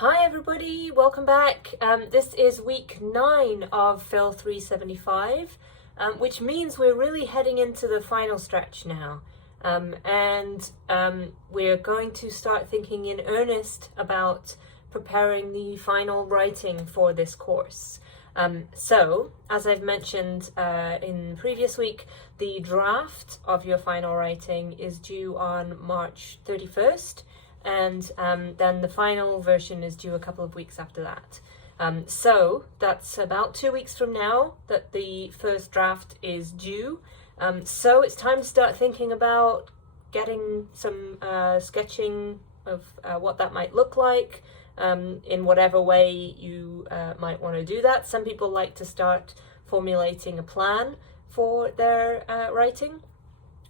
Hi everybody, welcome back. This is week 9 of Phil 375, which means we're really heading into the final stretch now. And we're going to start thinking in earnest about preparing the final writing for this course. So, as I've mentioned in previous week, the draft of your final writing is due on March 31st. And then the final version is due a couple of weeks after that. So that's about 2 weeks from now that the first draft is due. So it's time to start thinking about getting some sketching of what that might look like in whatever way you might want to do that. Some people like to start formulating a plan for their writing.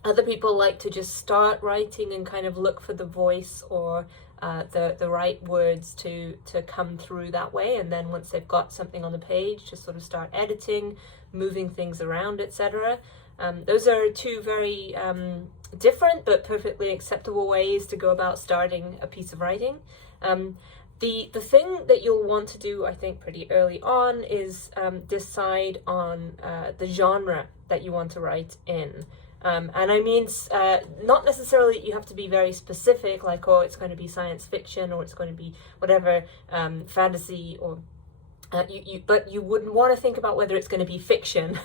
Other people like to just start writing and kind of look for the voice or the right words to come through that way. And then once they've got something on the page, just sort of start editing, moving things around, etc. Those are two very different but perfectly acceptable ways to go about starting a piece of writing. The thing that you'll want to do, I think, pretty early on is decide on the genre that you want to write in. And I mean, not necessarily you have to be very specific, like, oh, it's going to be science fiction or it's going to be whatever, fantasy, or but you wouldn't want to think about whether it's going to be fiction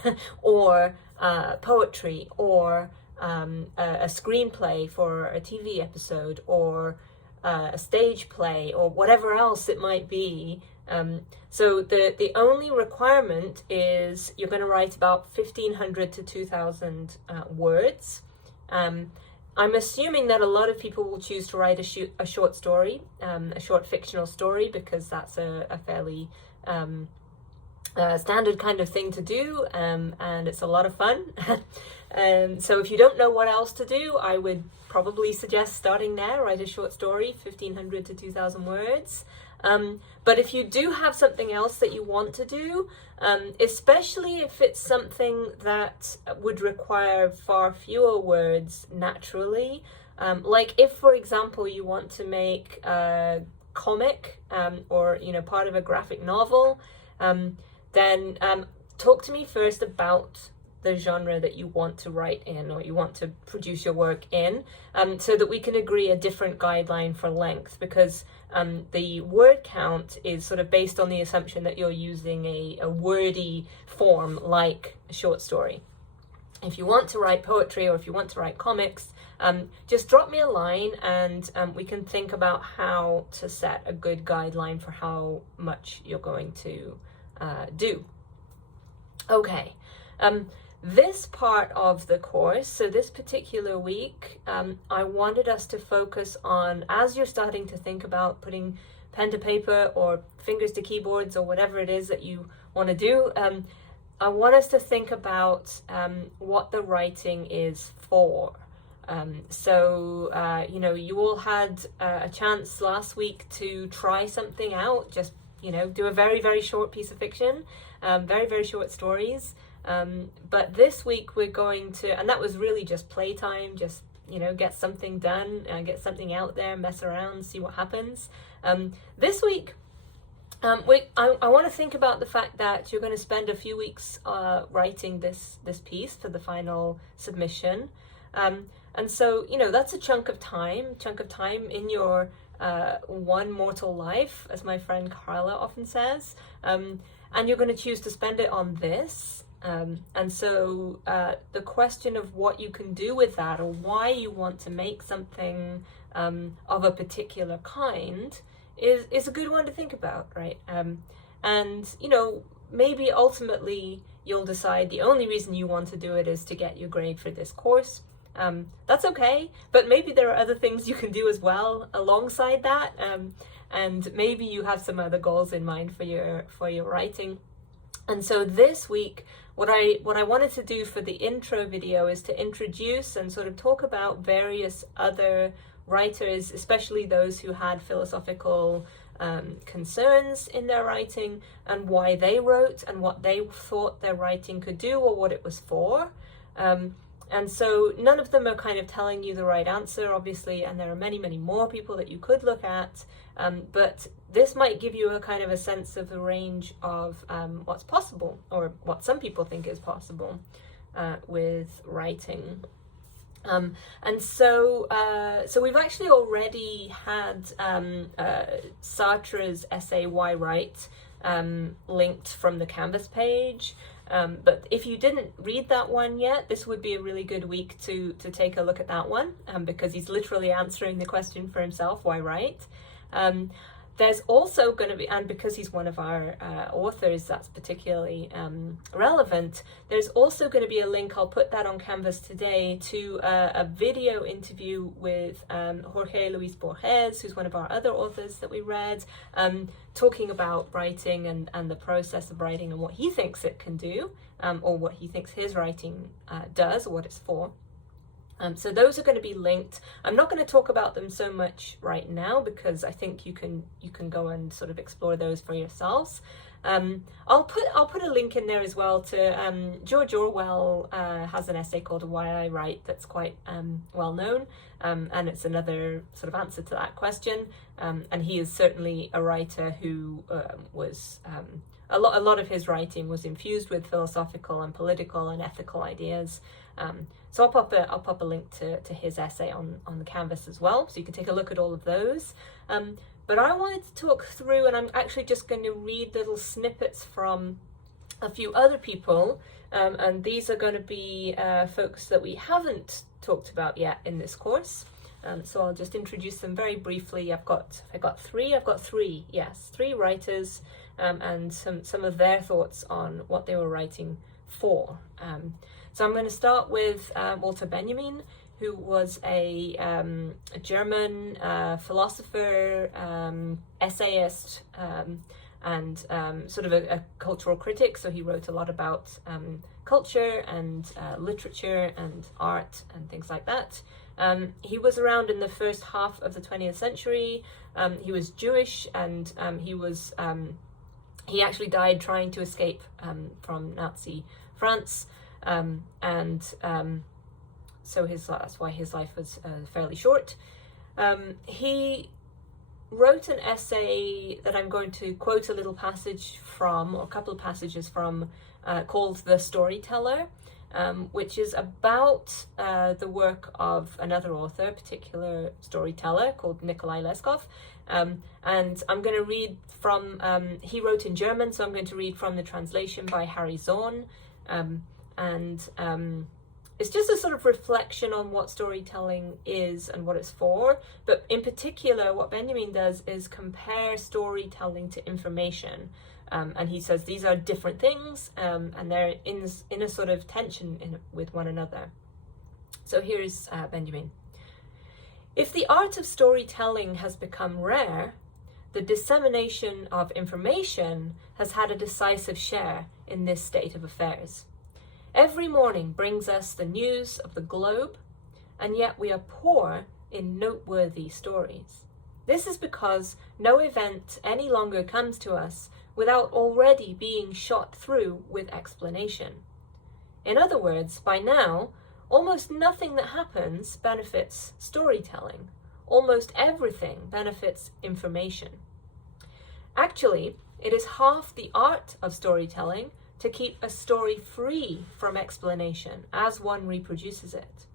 or poetry or a screenplay for a TV episode or a stage play or whatever else it might be. So the only requirement is you're going to write about 1,500 to 2,000 words. I'm assuming that a lot of people will choose to write a short story, a short fictional story, because that's a fairly standard kind of thing to do, and it's a lot of fun. So if you don't know what else to do, I would probably suggest starting there. Write a short story, 1,500 to 2,000 words. But if you do have something else that you want to do, especially if it's something that would require far fewer words naturally, like if, for example, you want to make a comic or part of a graphic novel, then talk to me first about the genre that you want to write in or you want to produce your work in, so that we can agree a different guideline for length, because the word count is sort of based on the assumption that you're using a wordy form like a short story. If you want to write poetry or if you want to write comics, just drop me a line and we can think about how to set a good guideline for how much you're going to do. Okay. This part of the course, so this particular week, I wanted us to focus on, as you're starting to think about putting pen to paper or fingers to keyboards or whatever it is that you want to do, I want us to think about what the writing is for. So, you all had a chance last week to try something out, just, do a very, very short piece of fiction, very, very short stories. But this week we're going to, and that was really just playtime, just, get something done, get something out there, mess around, see what happens. This week, I want to think about the fact that you're going to spend a few weeks writing this piece for the final submission. And so, that's a chunk of time in your one mortal life, as my friend Carla often says. And you're going to choose to spend it on this. And so the question of what you can do with that, or why you want to make something of a particular kind, is a good one to think about, right? And maybe ultimately you'll decide the only reason you want to do it is to get your grade for this course. That's okay, but maybe there are other things you can do as well alongside that, and maybe you have some other goals in mind for your writing. And so this week, what I wanted to do for the intro video is to introduce and sort of talk about various other writers, especially those who had philosophical concerns in their writing, and why they wrote and what they thought their writing could do or what it was for. And so none of them are kind of telling you the right answer, obviously, and there are many, many more people that you could look at, but this might give you a kind of a sense of the range of what's possible, or what some people think is possible with writing. And so we've actually already had Sartre's essay Why Write linked from the Canvas page. But if you didn't read that one yet, this would be a really good week to take a look at that one, because he's literally answering the question for himself, why write? There's also going to be, and because he's one of our authors, that's particularly relevant, there's also going to be a link, I'll put that on Canvas today, to a video interview with Jorge Luis Borges, who's one of our other authors that we read, talking about writing and the process of writing and what he thinks it can do, or what he thinks his writing does, or what it's for. So those are going to be linked. I'm not going to talk about them so much right now, because I think you can go and sort of explore those for yourselves. I'll put a link in there as well to George Orwell has an essay called Why I Write that's quite well known, and it's another sort of answer to that question. And he is certainly a writer who was a lot of his writing was infused with philosophical and political and ethical ideas. So I'll pop a link to his essay on the Canvas as well, so you can take a look at all of those. But I wanted to talk through, and I'm actually just going to read little snippets from a few other people, and these are going to be folks that we haven't talked about yet in this course. So I'll just introduce them very briefly. I've got three writers, and some of their thoughts on what they were writing for. So I'm going to start with Walter Benjamin, who was a German philosopher, essayist, and sort of a cultural critic. So he wrote a lot about culture and literature and art and things like that. He was around in the first half of the 20th century. He was Jewish, and he actually died trying to escape from Nazi France. So that's why his life was fairly short. He wrote an essay that I'm going to quote a little passage from, or a couple of passages from, called The Storyteller, which is about the work of another author, a particular storyteller called Nikolai Leskov. And I'm going to read from, he wrote in German, so I'm going to read from the translation by Harry Zorn. It's just a sort of reflection on what storytelling is and what it's for. But in particular, what Benjamin does is compare storytelling to information. And he says these are different things, and they're in a sort of tension with one another. So here's Benjamin. If the art of storytelling has become rare, the dissemination of information has had a decisive share in this state of affairs. Every morning brings us the news of the globe, and yet we are poor in noteworthy stories. This is because no event any longer comes to us without already being shot through with explanation. In other words, by now, almost nothing that happens benefits storytelling. Almost everything benefits information. Actually, it is half the art of storytelling to keep a story free from explanation as one reproduces it.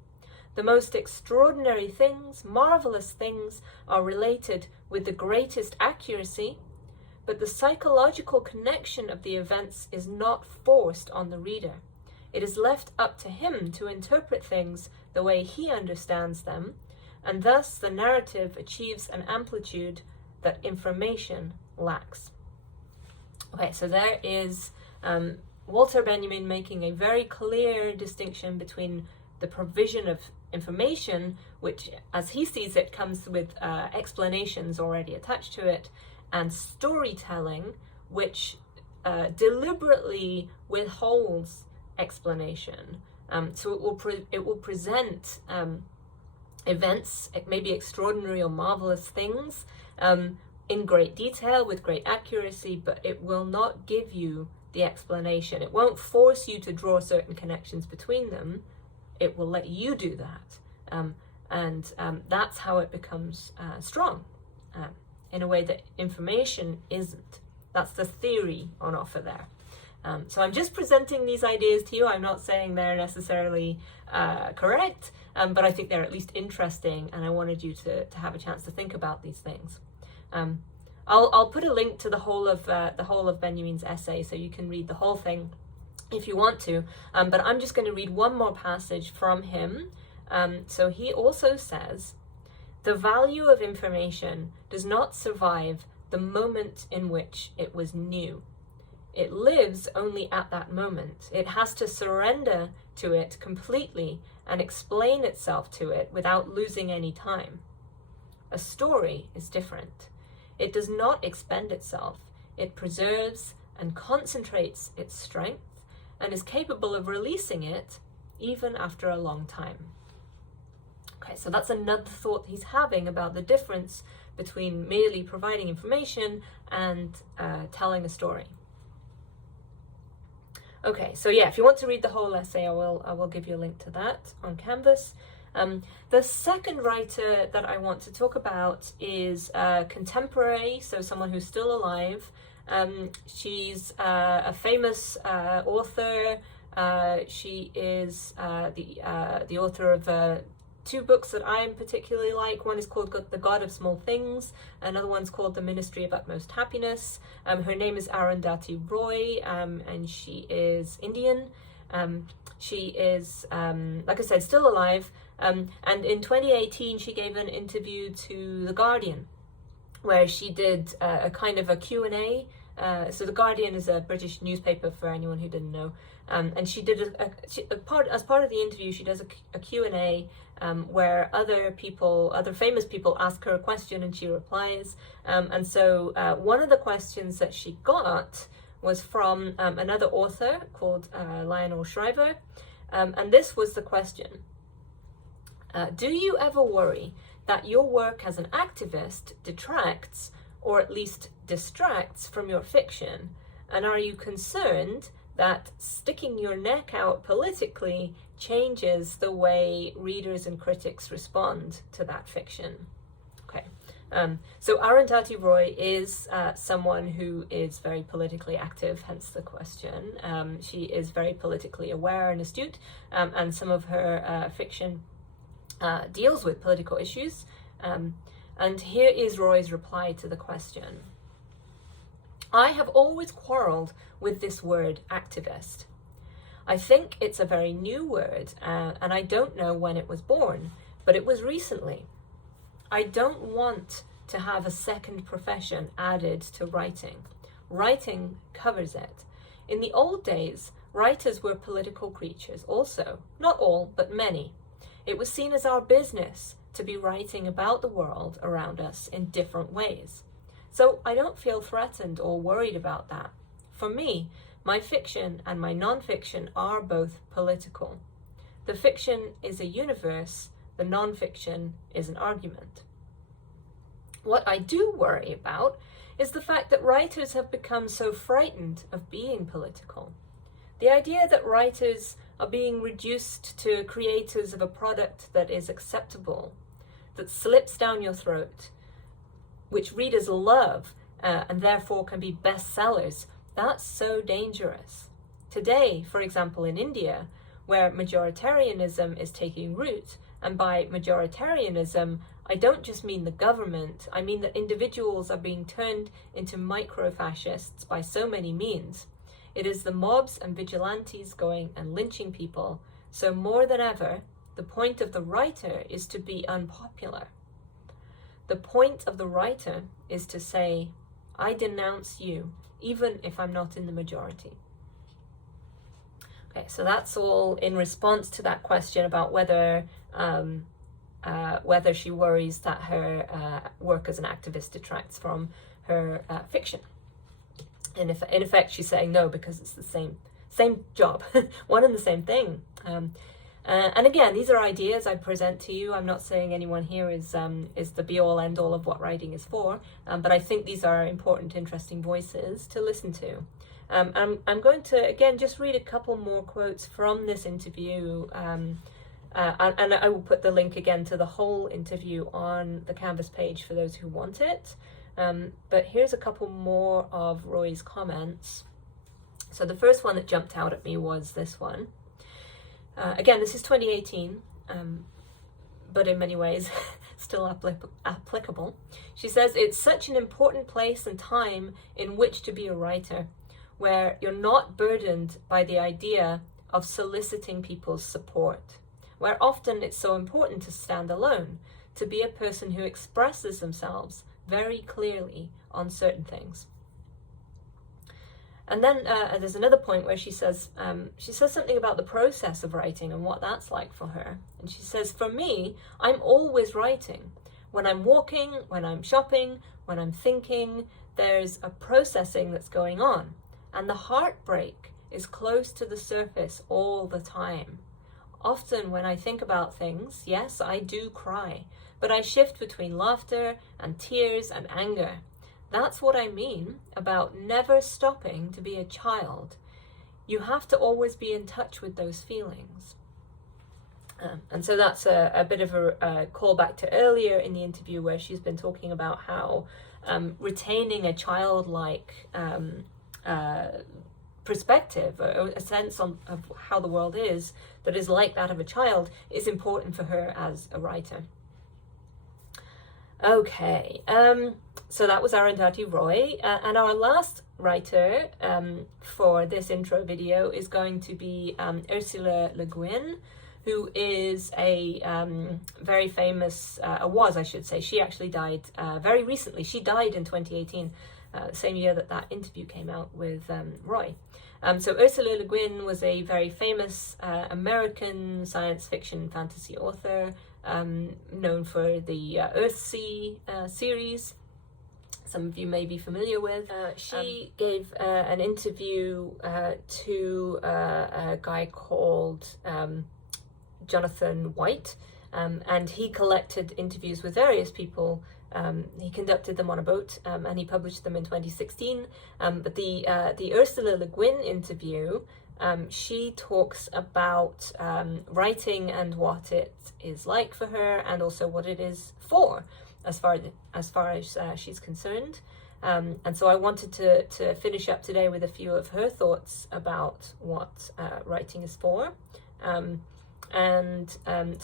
The most extraordinary things, marvelous things, are related with the greatest accuracy, but the psychological connection of the events is not forced on the reader. It is left up to him to interpret things the way he understands them, and thus the narrative achieves an amplitude that information lacks. Okay, so there is Walter Benjamin making a very clear distinction between the provision of information, which, as he sees it, comes with explanations already attached to it, and storytelling, which deliberately withholds explanation. So it will present events, maybe extraordinary or marvelous things, in great detail with great accuracy, but it will not give you the explanation. It won't force you to draw certain connections between them. it will let you do that. And that's how it becomes strong, in a way that information isn't. That's the theory on offer there. So I'm just presenting these ideas to you. I'm not saying they're necessarily correct, but I think they're at least interesting, and I wanted you to have a chance to think about these things. I'll put a link to the whole of Benjamin's essay, so you can read the whole thing if you want to. But I'm just going to read one more passage from him. So he also says, "The value of information does not survive the moment in which it was new. It lives only at that moment. It has to surrender to it completely and explain itself to it without losing any time. A story is different. It does not expend itself. It preserves and concentrates its strength and is capable of releasing it even after a long time." Okay, so that's another thought he's having about the difference between merely providing information and telling a story. Okay, so yeah, if you want to read the whole essay, I will give you a link to that on Canvas. The second writer that I want to talk about is contemporary, so someone who's still alive. She's a famous author. She is the author of two books that I particularly like. One is called The God of Small Things. Another one's called The Ministry of Utmost Happiness. Her name is Arundhati Roy, and she is Indian. She is, like I said, still alive. And in 2018, she gave an interview to The Guardian, where she did a kind of a Q&A. So The Guardian is a British newspaper, for anyone who didn't know. And she did as part of the interview, she does a Q&A where other famous people ask her a question and she replies. And so one of the questions that she got was from another author called Lionel Shriver. And this was the question. Do you ever worry that your work as an activist detracts, or at least distracts, from your fiction? And are you concerned that sticking your neck out politically changes the way readers and critics respond to that fiction? Okay, so Arundhati Roy is someone who is very politically active, hence the question. She is very politically aware and astute, and some of her fiction deals with political issues. And here is Roy's reply to the question. "I have always quarrelled with this word activist. I think it's a very new word, and I don't know when it was born, but it was recently. I don't want to have a second profession added to writing. Writing covers it. In the old days, writers were political creatures also, not all, but many. It was seen as our business to be writing about the world around us in different ways. So I don't feel threatened or worried about that. For me, my fiction and my non-fiction are both political. The fiction is a universe, the non-fiction is an argument. What I do worry about is the fact that writers have become so frightened of being political. The idea that writers are being reduced to creators of a product that is acceptable, that slips down your throat, which readers love, and therefore can be bestsellers, that's so dangerous. Today, for example, in India, where majoritarianism is taking root, and by majoritarianism, I don't just mean the government, I mean that individuals are being turned into micro-fascists by so many means. It is the mobs and vigilantes going and lynching people. So more than ever, the point of the writer is to be unpopular. The point of the writer is to say, I denounce you, even if I'm not in the majority. Okay, so that's all in response to that question about whether she worries that her work as an activist detracts from her fiction. In effect, she's saying no, because it's the same job, one and the same thing. And again, these are ideas I present to you. I'm not saying anyone here is the be-all, end-all of what writing is for, but I think these are important, interesting voices to listen to. I'm going to, again, just read a couple more quotes from this interview And I will put the link again to the whole interview on the Canvas page for those who want it. But here's a couple more of Roy's comments. So the first one that jumped out at me was this one. Again, this is 2018, but in many ways still applicable. She says, it's such an important place and time in which to be a writer, where you're not burdened by the idea of soliciting people's support, where often it's so important to stand alone, to be a person who expresses themselves very clearly on certain things. And then there's another point where she says something about the process of writing and what that's like for her. And she says, for me, I'm always writing. When I'm walking, when I'm shopping, when I'm thinking, there's a processing that's going on. And the heartbreak is close to the surface all the time. Often when I think about things, yes, I do cry, but I shift between laughter and tears and anger. That's what I mean about never stopping to be a child. You have to always be in touch with those feelings. And so that's a bit of a callback to earlier in the interview where she's been talking about how retaining a childlike perspective, a sense of how the world is that is like that of a child, is important for her as a writer. Okay, so that was Arundhati Roy, and our last writer for this intro video is going to be Ursula Le Guin, who is a very famous, was I should say, she actually died very recently. She died in 2018, the same year that interview came out with Roy. So Ursula Le Guin was a very famous American science fiction fantasy author, known for the Earthsea series. Some of you may be familiar with. She gave an interview to a guy called Jonathan White, and he collected interviews with various people. He conducted them on a boat, and he published them in 2016. But the Ursula Le Guin interview, she talks about writing and what it is like for her, and also what it is for, as far as she's concerned. And so I wanted to finish up today with a few of her thoughts about what writing is for. So I'm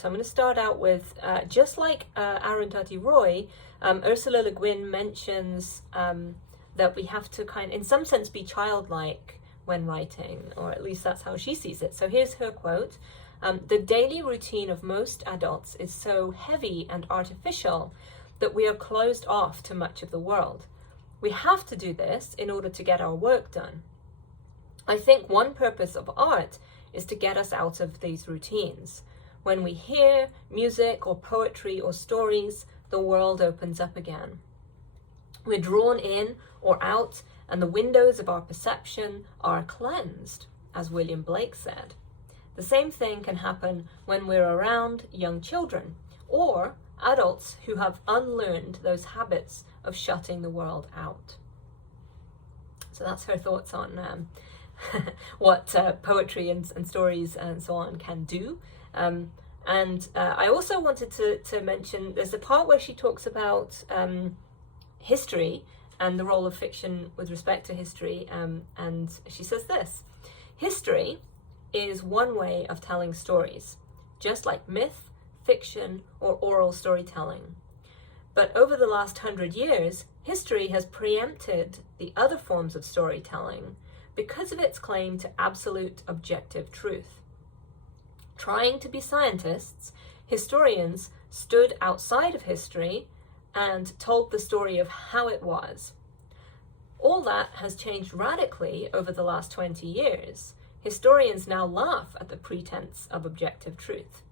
going to start out with, just like Arundhati Roy, Ursula Le Guin mentions that we have to in some sense, be childlike when writing, or at least that's how she sees it. So here's her quote. The daily routine of most adults is so heavy and artificial that we are closed off to much of the world. We have to do this in order to get our work done. I think one purpose of art is to get us out of these routines. When we hear music or poetry or stories, the world opens up again. We're drawn in or out, and the windows of our perception are cleansed, as William Blake said. The same thing can happen when we're around young children or adults who have unlearned those habits of shutting the world out. So that's her thoughts on what poetry and stories and so on can do. And I also wanted to mention, there's a part where she talks about history and the role of fiction with respect to history, and she says this: history is one way of telling stories, just like myth, fiction, or oral storytelling. But over the last 100 years, history has preempted the other forms of storytelling because of its claim to absolute objective truth. Trying to be scientists, historians stood outside of history and told the story of how it was. All that has changed radically over the last 20 years. Historians now laugh at the pretense of objective truth.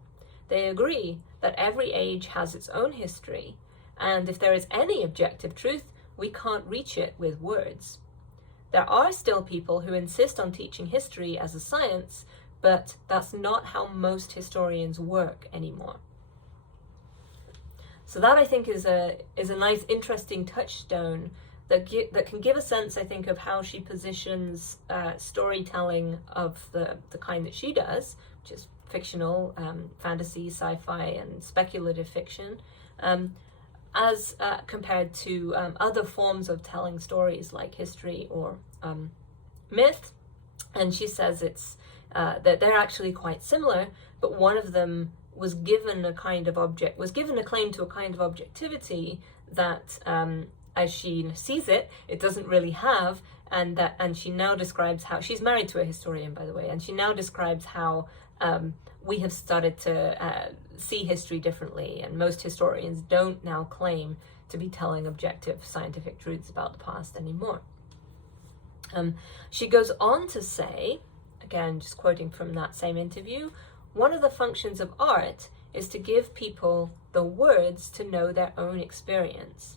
They agree that every age has its own history, and if there is any objective truth, we can't reach it with words. There are still people who insist on teaching history as a science, but that's not how most historians work anymore. So that, I think, is a nice, interesting touchstone that can give a sense, I think, of how she positions storytelling of the kind that she does, which is fictional, fantasy, sci-fi, and speculative fiction, as compared to other forms of telling stories like history or myth. And she says it's that they're actually quite similar, but one of them was given a claim to a kind of objectivity that, as she sees it, it doesn't really have, and she now describes how she's married to a historian, by the way, and she now describes how we have started to see history differently, and most historians don't now claim to be telling objective scientific truths about the past anymore. She goes on to say, again, just quoting from that same interview, one of the functions of art is to give people the words to know their own experience.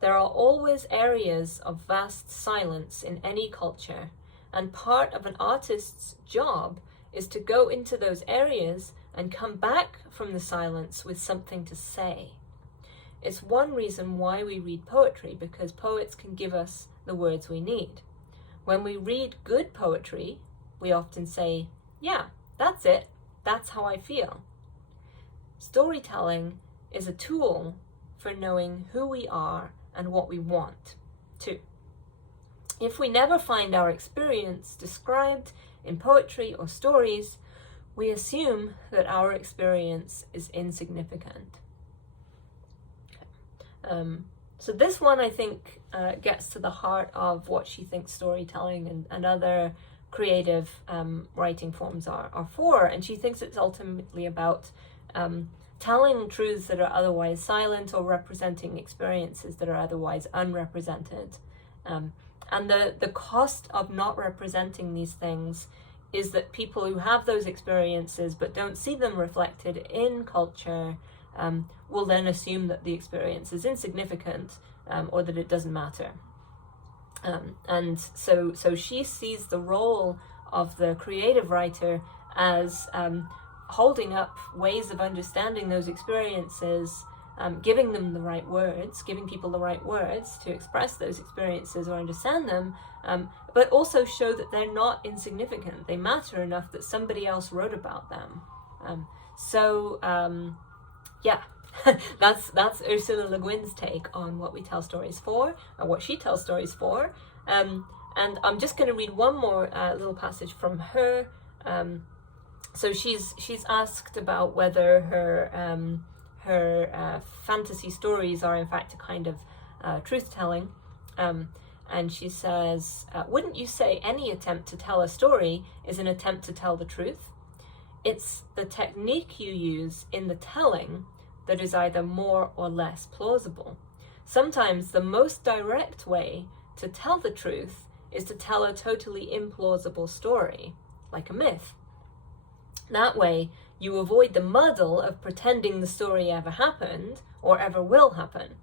There are always areas of vast silence in any culture, and part of an artist's job is to go into those areas and come back from the silence with something to say. It's one reason why we read poetry, because poets can give us the words we need. When we read good poetry, we often say, yeah, that's it, that's how I feel. Storytelling is a tool for knowing who we are and what we want to. If we never find our experience described in poetry or stories, we assume that our experience is insignificant. So this one, I think, gets to the heart of what she thinks storytelling and other creative writing forms are for, and she thinks it's ultimately about telling truths that are otherwise silent or representing experiences that are otherwise unrepresented. And the cost of not representing these things is that people who have those experiences but don't see them reflected in culture will then assume that the experience is insignificant or that it doesn't matter. And so she sees the role of the creative writer as holding up ways of understanding those experiences, giving them the right words, giving people the right words to express those experiences or understand them, but also show that they're not insignificant. They matter enough that somebody else wrote about them. Yeah, that's Ursula Le Guin's take on what we tell stories for, or what she tells stories for. And I'm just going to read one more little passage from her. So she's asked about whether her fantasy stories are in fact a kind of truth-telling. And she says, wouldn't you say any attempt to tell a story is an attempt to tell the truth? It's the technique you use in the telling that is either more or less plausible. Sometimes the most direct way to tell the truth is to tell a totally implausible story, like a myth. That way, you avoid the muddle of pretending the story ever happened or ever will happen.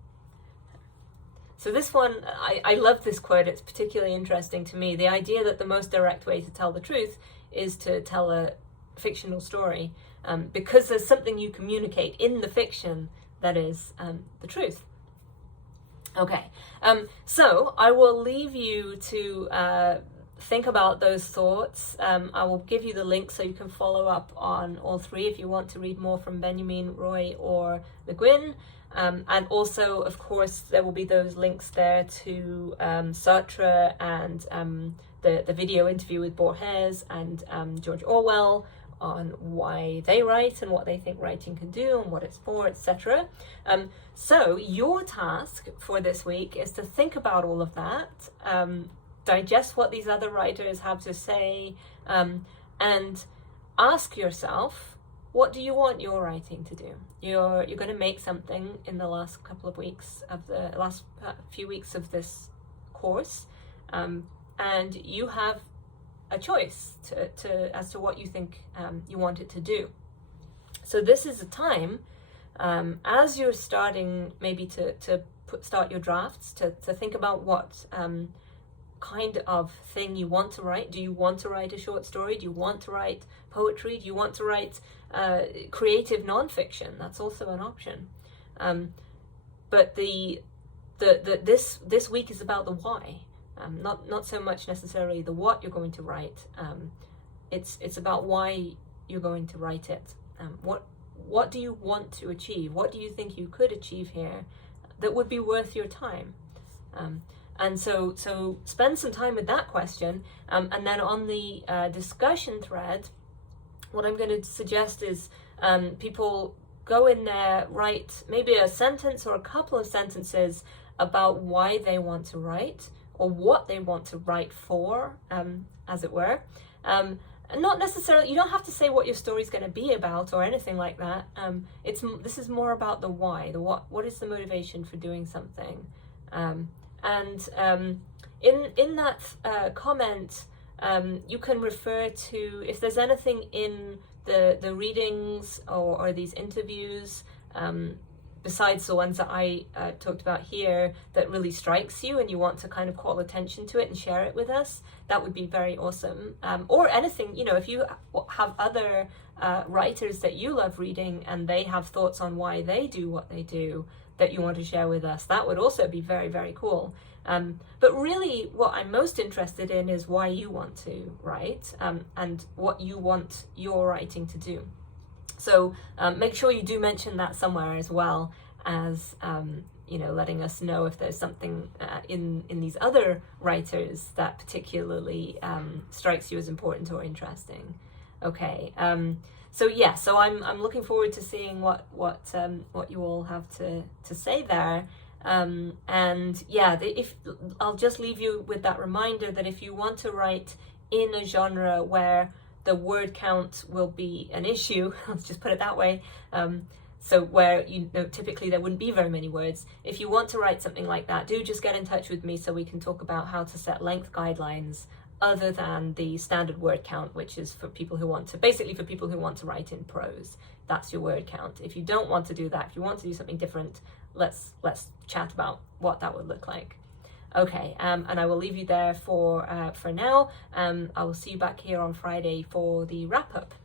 So this one, I love this quote. It's particularly interesting to me. The idea that the most direct way to tell the truth is to tell a fictional story, because there's something you communicate in the fiction that is the truth. Okay, so I will leave you to think about those thoughts. I will give you the link so you can follow up on all three if you want to read more from Benjamin, Roy, or Le Guin. And also, of course, there will be those links there to Sartre and the video interview with Borges and George Orwell on why they write and what they think writing can do and what it's for, etc. So your task for this week is to think about all of that, digest what these other writers have to say, and ask yourself, what do you want your writing to do? You're going to make something in the last couple of weeks of the last few weeks of this course, and you have a choice as to what you think you want it to do. So this is a time, as you're starting maybe to start your drafts, to think about what kind of thing you want to write. Do you want to write a short story? Do you want to write poetry? Do you want to write creative nonfiction? That's also an option. But the this week is about the why, not so much necessarily the what you're going to write. It's about why you're going to write it. What do you want to achieve? What do you think you could achieve here that would be worth your time? And so spend some time with that question, and then on the discussion thread, what I'm going to suggest is people go in there, write maybe a sentence or a couple of sentences about why they want to write, or what they want to write for, as it were. And not necessarily, you don't have to say what your story's going to be about or anything like that. This is more about the why, the what is the motivation for doing something. In that comment, you can refer to, if there's anything in the readings or these interviews, besides the ones that I talked about here, that really strikes you and you want to kind of call attention to it and share it with us, that would be very awesome. Or anything, if you have other writers that you love reading and they have thoughts on why they do what they do that you want to share with us, that would also be very, very cool. But really what I'm most interested in is why you want to write, and what you want your writing to do. So make sure you do mention that somewhere, as well as letting us know if there's something in these other writers that particularly strikes you as important or interesting. Okay. So I'm looking forward to seeing what you all have to say there. If I'll just leave you with that reminder that if you want to write in a genre where the word count will be an issue, let's just put it that way, so where typically there wouldn't be very many words, if you want to write something like that, do just get in touch with me so we can talk about how to set length guidelines other than the standard word count, which is for people who want to write in prose. That's your word count. If you don't want to do that, if you want to do something different, let's chat about what that would look like. Okay, and I will leave you there for now. I will see you back here on Friday for the wrap up.